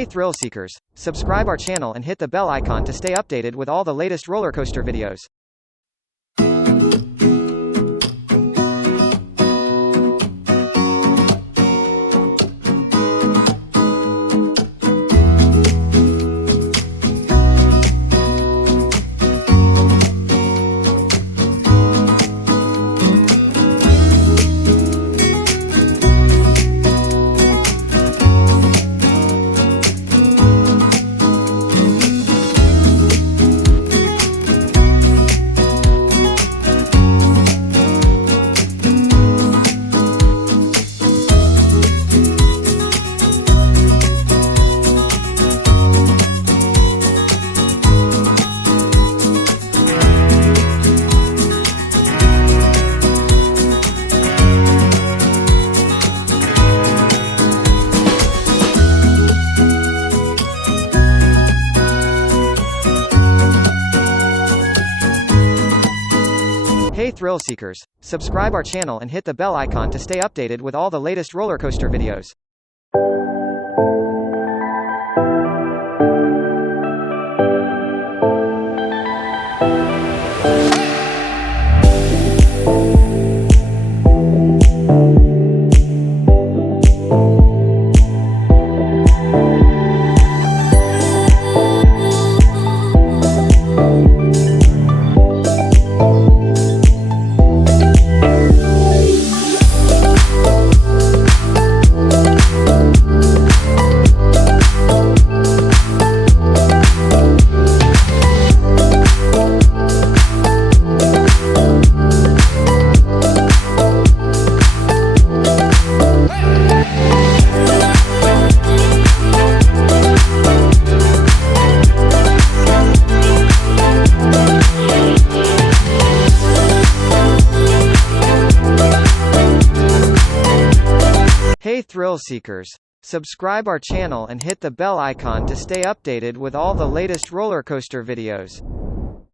Hey thrill seekers, subscribe our channel and hit the bell icon to stay updated with all the latest roller coaster videos. Hey thrill seekers, subscribe our channel and hit the bell icon to stay updated with all the latest roller coaster videos. Hey thrill seekers, subscribe our channel and hit the bell icon to stay updated with all the latest roller coaster videos.